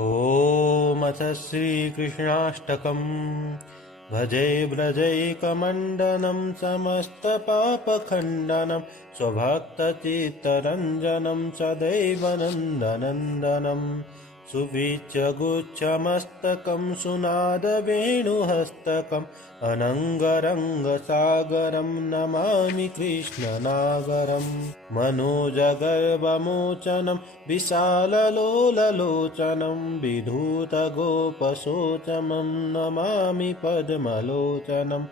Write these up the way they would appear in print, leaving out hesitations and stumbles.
ॐ श्रीकृष्णाष्टकम्। भजे व्रजैकमण्डनं समस्तपापखण्डनं स्वभक्तचित्तरञ्जनं सदैव नन्दनन्दनं सुविच्यगुच्छमस्तकं सुनादवेणुहस्तकम् अनङ्गरङ्गसागरं नमामि कृष्णनागरम् मनोजगर्वमोचनं विशाललोललोचनं विधूतगोपशोचमं नमामि पद्मलोचनं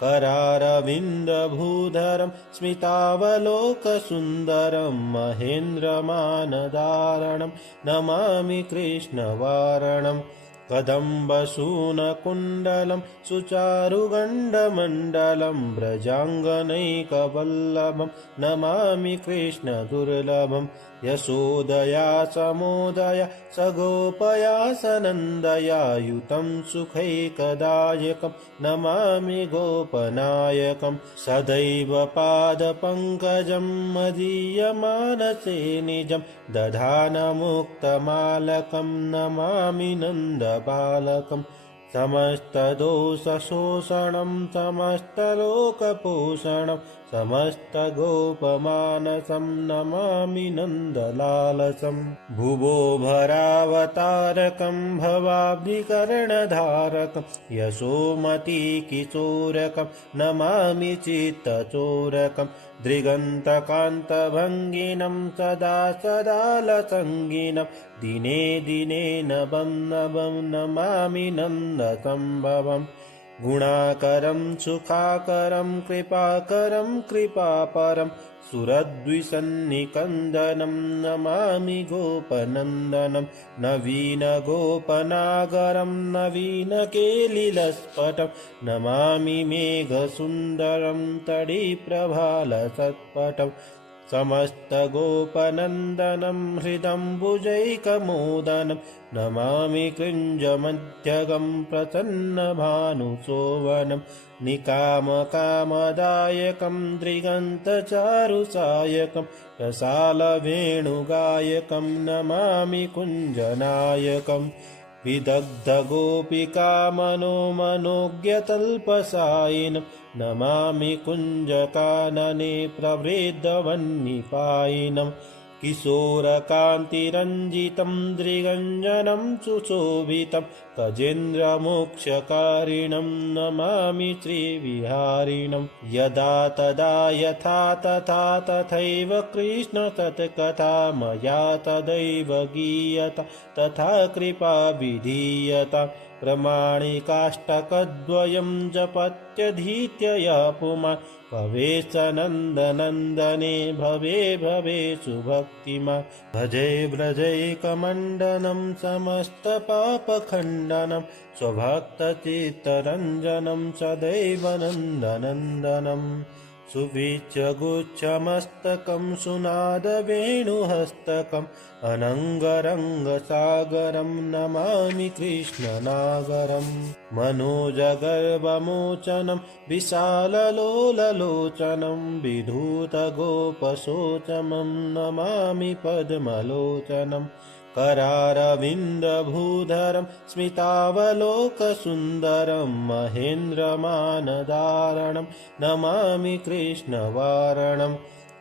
करारविन्दभूधरं स्मितावलोकसुन्दरं महेन्द्रमानदारणं नमामि कृष्णवारणं कदम्बसूनकुण्डलं सुचारुगण्डमण्डलं व्रजाङ्गनैकवल्लभं नमामि कृष्णदुर्लभं यशोदया समोदया सगोपया सनन्दया युतं सुखैकदायकं नमामि गोपनायकं सदैव पादपङ्कजं मदीयमानसे निजं दधानमुक्तमालकं नमामि नन्दबालकं समस्तदोषशोषणं समस्तलोकपोषणं समस्तगोपमानसं नमामि नन्दलालसं भुवो भरावतारकं भवाब्धिकरणधारकं यशोमतीकिशोरकं नमामि चित्तचोरकं दृगन्तकान्तभङ्गिनं सदा सदालसङ्गिनं दिने दिने नभं नभं नमामि नन्दसम्भवम् गुणाकरं सुखाकरं कृपाकरं कृपापरं सुरद्विषन्निकन्दनं नमामि गोपनन्दनं नवीनगोपनागरं नवीनकेलिलस्फटं नमामि मेघसुन्दरं तडिप्रभालसत्पटं समस्तगोपनन्दनं हृदम्बुजैकमोदनं नमामि कुञ्जमध्यगं प्रसन्नभानुशोभनं निकामकामदायकं दृगन्तचारुसायकं रसालवेणुगायकं नमामि कुञ्जनायकम् विदग्धगोपिकामनोज्ञतल्पसायिनं नमामि कुञ्जकानने प्रवृद्धवह्निपायिनं किशोरकान्तिरञ्जितं दृगञ्जनं सुशोभितं गजेन्द्रमोक्षकारिणं नमामि श्रीविहारिणं यदा तदा यथा तथा तथैव कृष्णसत्कथा मया तदैव गीयता तथा कृपा विधीयता प्रमाणिकाष्टकद्वयं जपत्यधीत्य यः पुमान् भवेश नन्दनन्दने भवे भवे सुभक्तिमान् भजे व्रजैकमण्डनं समस्तपापखण्डनं स्वभक्तचित्तरञ्जनं सदैव नन्दनन्दनं सुविच्यगुच्छमस्तकं सुनादवेणुहस्तकम् अनङ्गरङ्गसागरं नमामि कृष्णनागरम् मनोजगर्वमोचनं विशाललोललोचनं विधूतगोपशोचमं नमामि पद्मलोचनं करारविन्दभूधरं स्मितावलोकसुन्दरं महेन्द्रमानदारणं नमामि कृष्णवारणं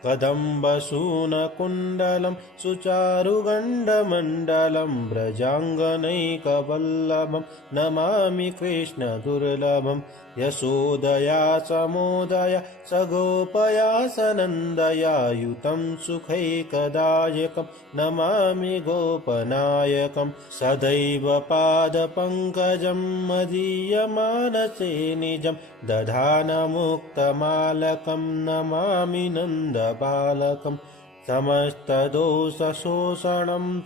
कदम्बसूनकुण्डलं सुचारुगण्डमण्डलं व्रजाङ्गनैकवल्लभं नमामि कृष्णदुर्लभं यशोदया समोदया सगोपया सनन्दया युतं सुखैकदायकं नमामि गोपनायकं सदैव पादपङ्कजं मदीयमानसे निजं दधानमुक्तमालकं नमामि नन्दबालकं समस्तदोषशोषणं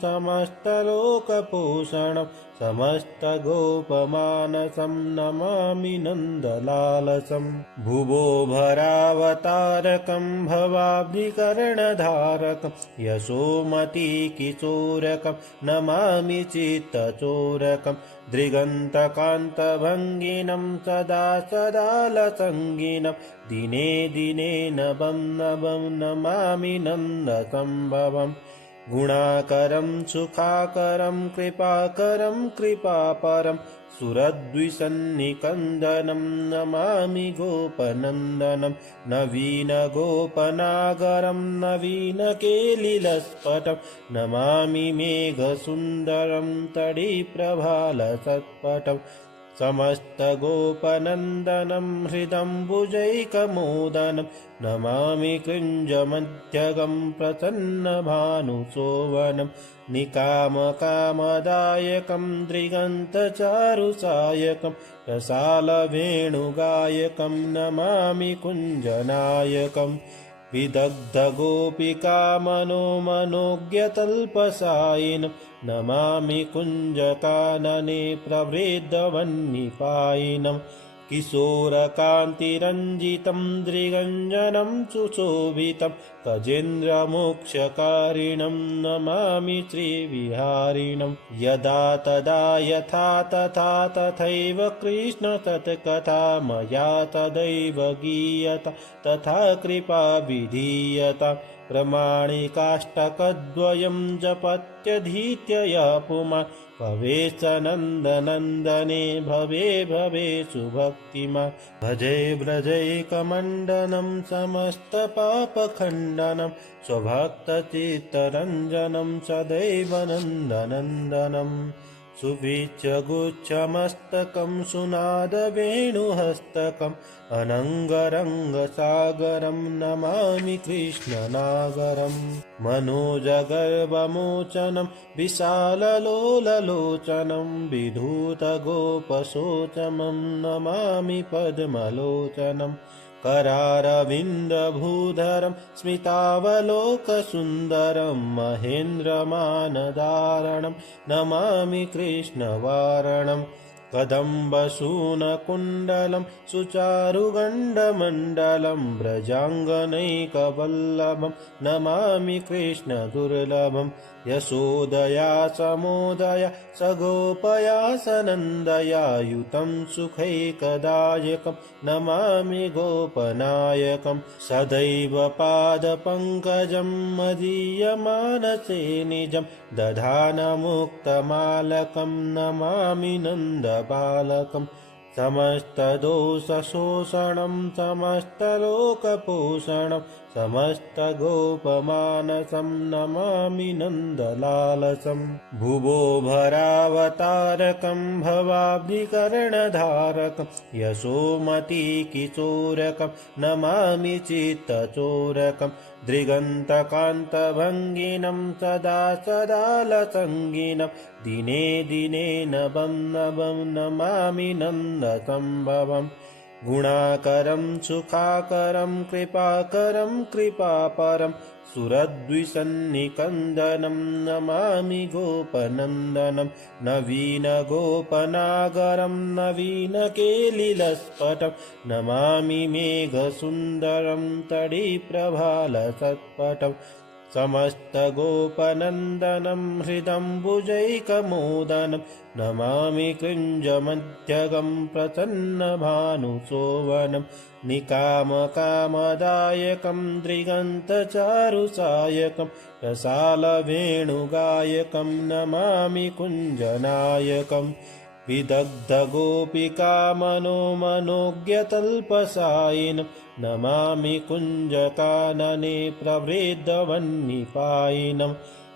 समस्तलोकपोषणं समस्तगोपमानसं नमामि नन्दलालसं भुवो भरावतारकं भवाब्धिकरणधारकं यशोमतीकिशोरकं नमामि चित्तचोरकं दृगन्तकान्तभङ्गिनं सदा सदालसङ्गिनं दिने दिने नभं नभं नमामि नन्दसम्भवम् गुणाकरं सुखाकरं कृपाकरं कृपापरं सुरद्विषन्निकन्दनं नमामि गोपनन्दनं नवीनगोपनागरं नवीनकेलिलस्फटं नमामि मेघसुन्दरं तडिप्रभालसत्पटं समस्तगोपनन्दनं हृदम्बुजैकमोदनं नमामि कुञ्जमध्यगं प्रसन्नभानुशोभनं निकामकामदायकं दृगन्तचारुसायकं रसालवेणुगायकं नमामि कुञ्जनायकम् विदग्धगोपिकामनोज्ञतल्पसायिनं नमामि कुञ्जकानने प्रवृद्धवह्निपायिनं किशोरकान्तिरञ्जितं दृगञ्जनं सुशोभितं गजेन्द्रमोक्षकारिणं नमामि श्रीविहारिणं यदा तदा यथा तथा तथैव कृष्ण तत्कथा मया तदैव गीयता तथा कृपा विधीयता प्रमाणिकाष्टकद्वयं जपत्यधीत्य यः पुमान् भवेत् नन्दनन्दने भवे भवेषु भक्तिमान् भजे व्रजैकमण्डनं समस्तपापखण्डनं स्वभक्तचित्तरञ्जनं सदैव नन्दनन्दनम् सुवीच्यगुच्छमस्तकं सुनादवेणुहस्तकम् अनङ्गरङ्गसागरं नमामि कृष्णनागरम् मनोजगर्वमोचनं विशाललोललोचनं विधूतगोपशोचमं नमामि पद्मलोचनम् करारविन्दभूधरं स्मितावलोकसुन्दरं महेन्द्रमानधारणं नमामि कृष्णवारणं कदम्बसूनकुण्डलं सुचारुगण्डमण्डलं व्रजाङ्गनैकवल्लभं नमामि कृष्णदुर्लभं यशोदया समोदया सगोपया सनन्दया युतं सुखैकदायकं नमामि गोपनायकं सदैव पादपङ्कजं मदीयमानसे निजं दधानमुक्तमालकं नमामि नन्दबालकं समस्तदोषशोषणं समस्तलोकपोषणं समस्तगोपमानसं नमामि नन्दलालसं भुवो भरावतारकं भवाब्धिकरणधारकं यशोमतीकिशोरकं नमामि चित्तचोरकं दृगन्तकान्तभङ्गिनं सदा सदालसङ्गिनं दिने दिने नभं नभं नमामि नन्दसम्भवम् गुणाकरं सुखाकरं कृपाकरं कृपापरं सुरद्विषन्निकन्दनं नमामि गोपनन्दनं नवीनगोपनागरं नवीनकेलिलस्फटं नमामि मेघसुन्दरं तडिप्रभालसत्पटं समस्तगोपनन्दनं हृदम्बुजैकमोदनं नमामि कुञ्जमध्यगं प्रसन्नभानुशोभनं निकामकामदायकं दृगन्तचारुसायकं रसालवेणुगायकं नमामि कुञ्जनायकम् विदग्धगोपिकामनोज्ञतल्पसायिनं नमामि कुञ्जकानने प्रवृद्धवह्निपायिनं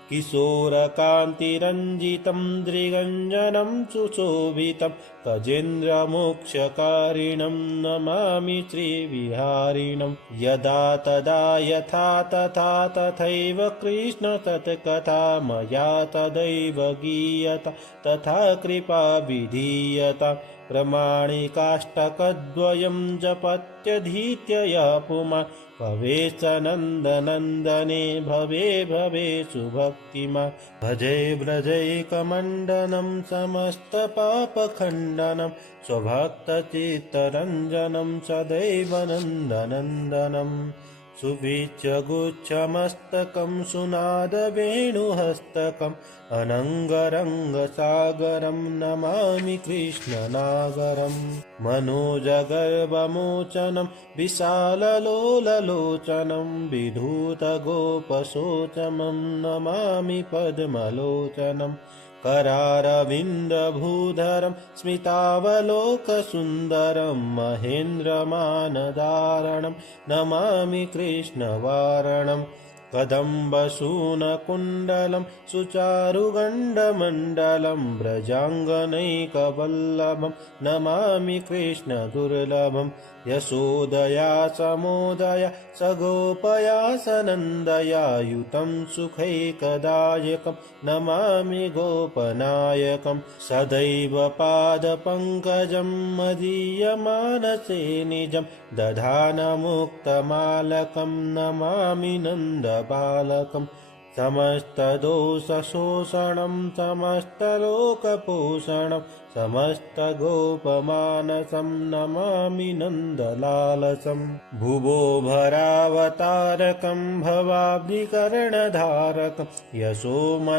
किशोरकान्तिरञ्जितं दृगञ्जनं सुशोभितं गजेन्द्रमोक्षकारिणं नमामि श्रीविहारिणं यदा तदा यथा तथा तथैव कृष्ण तत्कथा मया तदैव गीयता तथा कृपा विधीयता प्रमाणिकाष्टकद्वयं जपत्यधीत्य यः पुमान् भवेत् नन्दनन्दने भवे भवेषु भक्तिमान् भजे व्रजैकमण्डनं समस्तपापखण्डनं स्वभक्तचित्तरञ्जनं सदैव नन्दनन्दनं सुवीच्य गुच्छमस्तकं सुनादवेणुहस्तकम् अनङ्गरङ्गसागरं नमामि कृष्णनागरम् मनोजगर्वमोचनं विशाललोललोचनं विधूतगोपशोचमं नमामि पद्मलोचनम् करारविन्दभूधरं स्मितावलोकसुन्दरं महेन्द्रमानदारणं नमामि कृष्णवारणम् कदम्बसूनकुण्डलं सुचारुगण्डमण्डलं व्रजाङ्गनैकवल्लभं नमामि कृष्णदुर्लभम् यशोदया समोदया सगोपया सनन्दया युतं सुखैकदायकं नमामि गोपनायकं सदैव पादपङ्कजं मदीयमानसे निजं दधानमुक्तमालकं नमामि नन्दबालकम् समस्तदोषशोषणं समस्तलोकपोषणं समस्तगोपमानसं नमामि नन्दलालसम् भुवो भरावतारकं भवाब्धिकरणधारकं यशोमतीकिशोरकं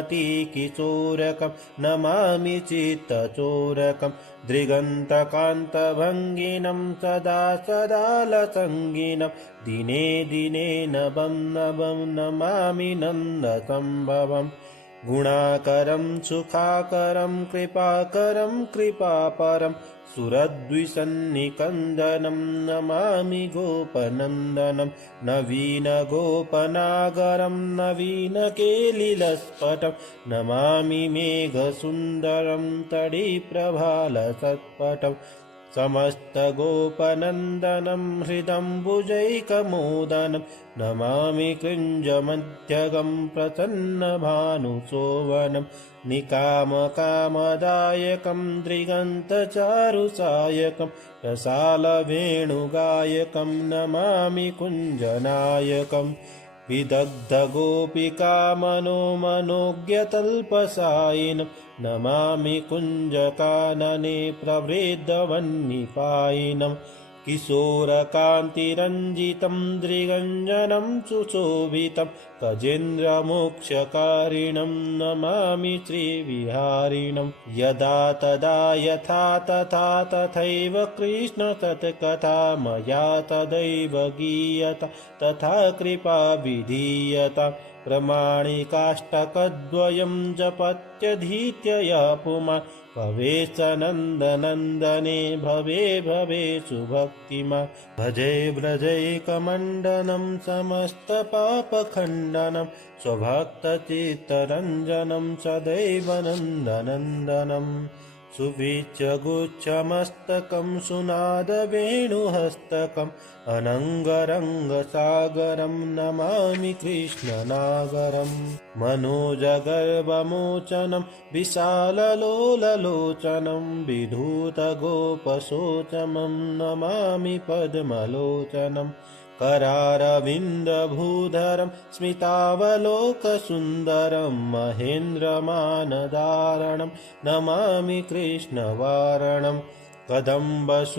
नमामि चित्तचोरकं दृगन्तकान्तभङ्गिनं सदा सदालसङ्गिनं दिने दिने नभं नभं नमामि नन्दसम्भवम् गुणाकरं सुखाकरं कृपाकरं कृपापरं सुरद्विषन्निकन्दनं नमामि गोपनन्दनं नवीनगोपनागरं नवीनकेलिलस्फटं नमामि मेघसुन्दरं तडिप्रभालसत्पटम् समस्तगोपनन्दनं हृदम्बुजैकमोदनं नमामि कृञ्जमध्यगं प्रसन्नभानुशोभनं निकामकामदायकं दृगन्तचारुसायकं रसालवेणुगायकं नमामि कुञ्जनायकम् विदग्धगोपिका मनोज्ञतल्पसायिनं नमामि कुञ्जकानने प्रवृद्धवह्निपायिनं किशोरकान्तिरञ्जितं दृगञ्जनं सुशोभितं गजेन्द्रमोक्षकारिणं नमामि श्रीविहारिणं यदा तदा यथा तथा तथैव कृष्णतत्कथा मया तदैव गीयता तथा कृपा विधीयता प्रमाणिकाष्टकद्वयं जपत्यधीत्य यः पुमान् भवेत् नन्दनन्दने भवे भवेषु भक्तिमान् भजे व्रजैकमण्डनं समस्तपापखण्डनं स्वभक्तचित्तरञ्जनं सदैव नन्दनन्दनम् सुवीच्य गुच्छमस्तकं सुनादवेणुहस्तकम् अनङ्गरङ्गसागरं नमामि कृष्णनागरम् मनोजगर्वमोचनं विशाललोललोचनं विधूतगोपशोचमं नमामि पद्मलोचनम् करारविन्दभूधरं स्मितावलोकसुन्दरं महेन्द्रमानदारणं नमामि कृष्णवारणम् कदम्बसूनकुण्डलं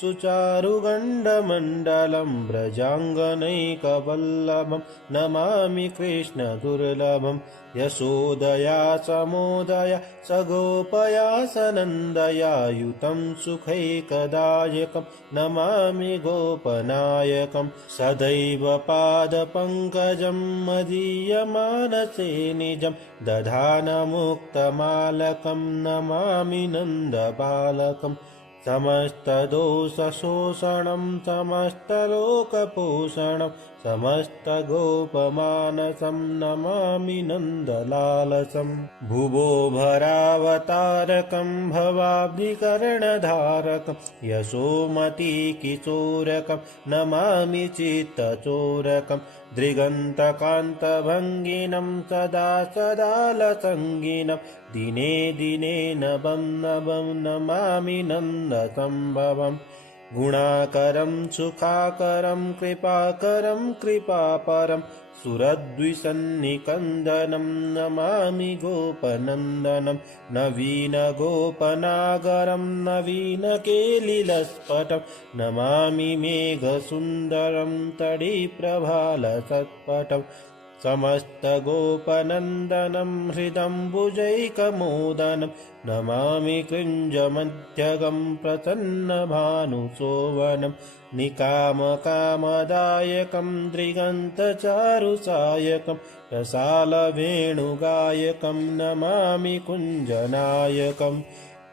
सुचारुगण्डमण्डलं व्रजाङ्गनैकवल्लभं नमामि कृष्णदुर्लभम् यशोदया समोदया सगोपया सनन्दया युतं सुखैकदायकं नमामि गोपनायकं सदैव पादपङ्कजं मदीयमानसे निजं दधानमुक्तमालकं नमामि नन्दबालकम् समस्तदोषशोषणं समस्तलोकपोषणं समस्तगोपमानसं नमामि नन्दलालसम् भुवो भरावतारकं भवाब्धिकरणधारकं यशोमतीकिशोरकं नमामि चित्तचोरकं दृगन्तकान्तभङ्गिनं सदा सदालसङ्गिनं दिने दिने नभं नभं नमामि नन्दसम्भवम् गुणाकरं सुखाकरं कृपाकरं कृपापरं सुरद्विसन्निकन्दनं नमामि गोपनन्दनं नवीनगोपनागरं नवीनकेलिलस्फटं नमामि मेघसुन्दरं तडिप्रभालसत्पटं समस्तगोपनन्दनं हृदम्बुजैकमोदनं नमामि कृञ्जमध्यगं प्रसन्नभानुशोभनं निकामकामदायकं दृगन्तचारुसायकं रसालवेणुगायकं नमामि कुञ्जनायकम्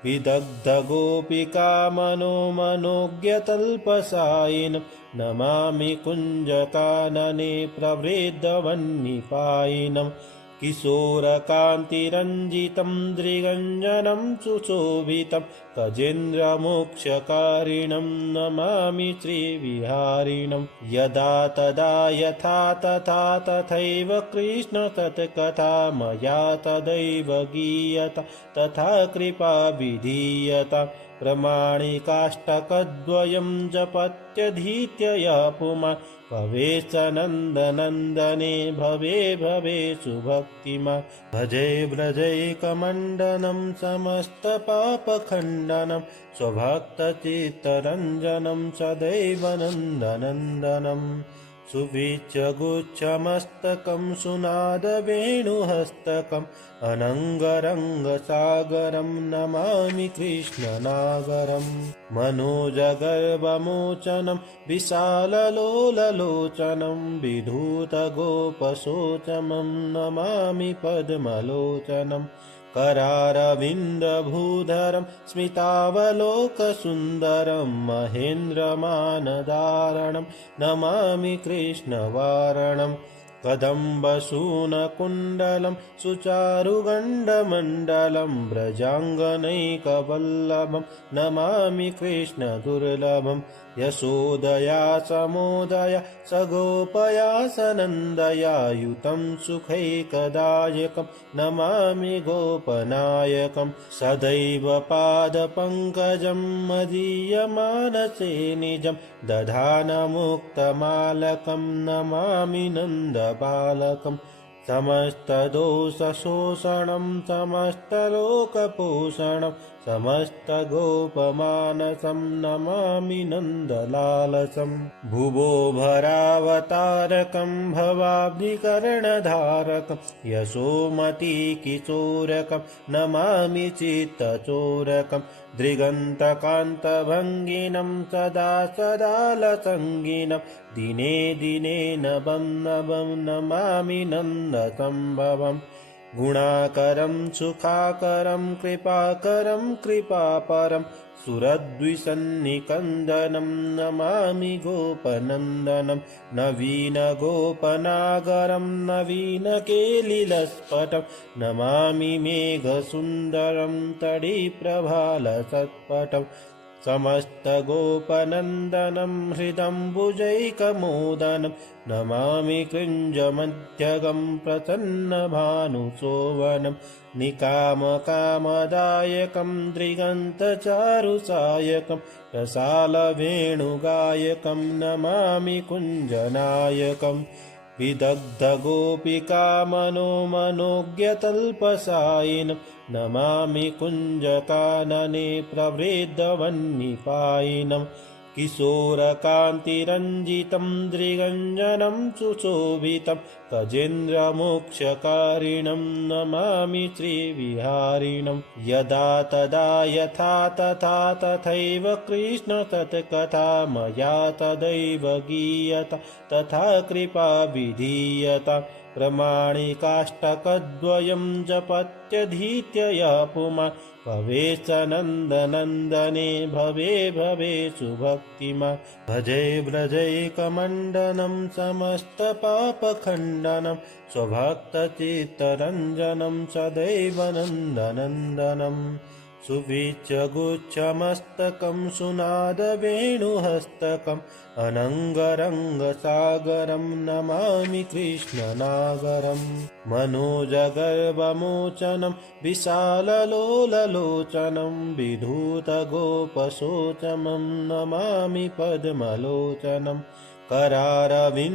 विदग्धगोपिकामनोज्ञतल्पसायिनं नमामि कुञ्जकानने प्रवृद्धवह्निपायिनं किशोरकान्तिरञ्जितं दृगञ्जनं सुशोभितं गजेन्द्रमोक्षकारिणं नमामि श्रीविहारिणं यदा तदा यथा तथा तथैव कृष्ण तत्कथा मया तदैव गीयता तथा कृपा विधीयता प्रमाणिकाष्टकद्वयं जपत्यधीत्य यः पुमान् भवेत् नन्दनन्दने भवे भवे सुभक्तिमान् भजे व्रजैकमण्डनं समस्तपापखण्डनं स्वभक्तचित्तरञ्जनं सदैव नन्दनन्दनं सुविच्यगुच्छमस्तकं सुनादवेणुहस्तकम् अनङ्गरङ्गसागरं नमामि कृष्णनागरम् मनोजगर्वमोचनं विशाललोललोचनं विधूतगोपशोचमं नमामि पद्मलोचनम् करारविन्दभूधरं स्मितावलोकसुन्दरं महेन्द्रमानदारणं नमामि कृष्णवारणम् कदम्बसूनकुण्डलं सुचारुगण्डमण्डलं व्रजाङ्गनैकवल्लभं नमामि कृष्णदुर्लभं यशोदया समोदया सगोपया सनन्दया युतं सुखैकदायकं नमामि गोपनायकं सदैव पादपङ्कजं मदीयमानसे निजं दधानमुक्तमालकं नमामि नन्दबालकम् समस्तदोषशोषणं समस्तलोकपोषणं समस्तगोपमानसं नमामि नन्दलालसं भुवो भरावतारकं भवाब्धिकरणधारकं यशोमतीकिशोरकं नमामि चित्तचोरकं दृगन्तकान्तभङ्गिनं सदा सदालसङ्गिनं दिने दिने नभं नभं नमामि नन्दसम्भवम् गुणाकरं सुखाकरं कृपाकरं कृपापरं सुरद्विसन्निकन्दनं नमामि गोपनन्दनं नवीनगोपनागरं नवीनकेलिलस्फटं नमामि मेघसुन्दरं तडिप्रभालसत्पटम् समस्तगोपनन्दनं हृदम्बुजैकमोदनं नमामि कृञ्जमध्यगं प्रसन्नभानुशोभनं निकामकामदायकं दृगन्तचारुसायकं रसालवेणुगायकं नमामि कुञ्जनायकम् विदग्धगोपिकामनोज्ञतल्पसायिनं नमामि कुञ्जकानने प्रवृद्धवह्निपायिनं किशोरकान्तिरञ्जितं दृगञ्जनं सुशोभितं गजेन्द्रमोक्षकारिणं नमामि श्रीविहारिणं यदा तदा यथा तथा तथैव कृष्ण तत्कथा मया तदैव गीयता तथा कृपा विधीयता प्रमाणिकाष्टकद्वयं जपत्यधीत्य यः पुमान् भवेत् नन्दनन्दने भवे भवे सुभक्तिमान् भजे व्रजैकमण्डनं समस्तपापखण्डनं स्वभक्तचित्तरञ्जनं सदैव नन्दनन्दनम् सुविच्यगुच्छमस्तकं सुनादवेणुहस्तकम् अनङ्गरङ्गसागरं नमामि कृष्णनागरम् मनोजगर्वमोचनं विशाललोललोचनं विधूतगोपशोचमं नमामि पद्मलोचनम् करारविन्दभूधरं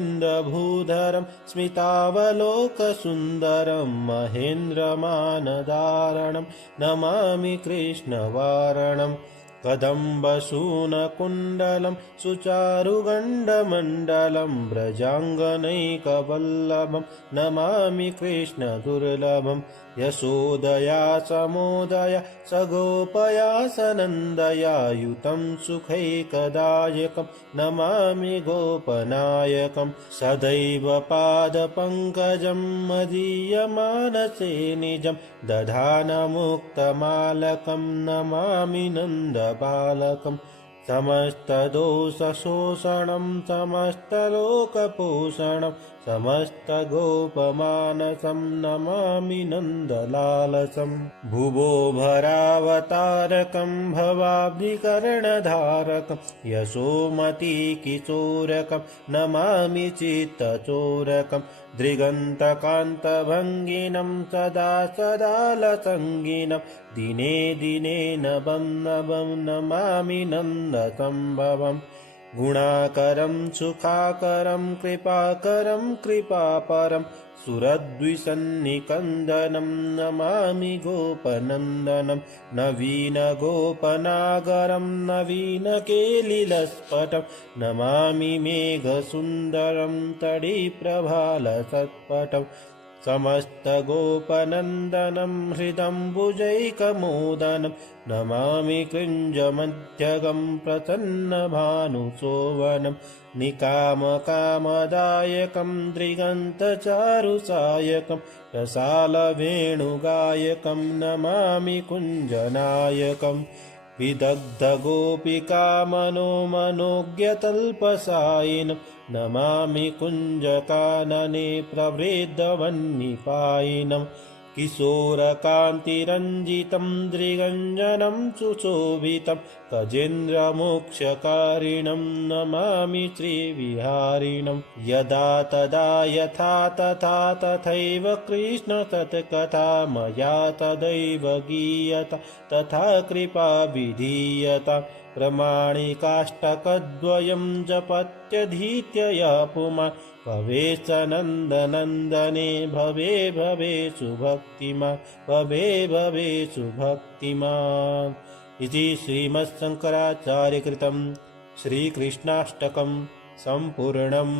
स्मितावलोकसुन्दरं महेन्द्रमानधारणं नमामि कृष्णवारणम् कदम्बसूनकुण्डलं सुचारुगण्डमण्डलं व्रजाङ्गनैकवल्लभं नमामि कृष्णदुर्लभम् यशोदया समोदया सगोपया सनन्दया युतं सुखैकदायकं नमामि गोपनायकं सदैव पादपङ्कजं मदीयमानसे निजं दधानमुक्तमालकं नमामि नन्दबालकम् समस्तदोषशोषणं समस्तलोकपोषणं समस्तगोपमानसं नमामि नन्दलालसं भुवो भरावतारकं भवाब्धिकरणधारकं यशोमतीकिशोरकं नमामि चित्तचोरकं दृगन्तकान्तभङ्गिनं सदा सदालसङ्गिनं दिने दिने नभं नभं नमामि नन्दसम्भवम् गुणाकरं सुखाकरं कृपाकरं कृपापरं सुरद्विषन्निकन्दनं नमामि गोपनन्दनं नवीनगोपनागरं नवीनकेलिलस्फटं नमामि मेघसुन्दरं तडिप्रभालसत्पटं समस्तगोपनन्दनं हृदम्बुजैकमोदनं नमामि कुञ्जमध्यगं प्रसन्नभानुशोभनं निकामकामदायकं दृगन्तचारुसायकं रसालवेणुगायकं नमामि कुञ्जनायकम् विदग्धगोपिकामनोज्ञतल्पसायिनं नमामि कुञ्जकानने प्रवृद्धवह्निपायिनं किशोरकान्तिरञ्जितं दृगञ्जनं सुशोभितं गजेन्द्रमोक्षकारिणं नमामि श्रीविहारिणं यदा तदा यथा तथा तथैव कृष्णसत्कथा मया तदैव गीयता तथा कृपा विधीयता प्रमाणिकाष्टकद्वयं जपत्यधीत्य यः पुमान् भवेत् नन्दनन्दने भवे भवे सुभक्तिमान् भवे भवे सुभक्तिमान् इति श्रीमत्शङ्कराचार्यकृतं श्रीकृष्णाष्टकं सम्पूर्णम्।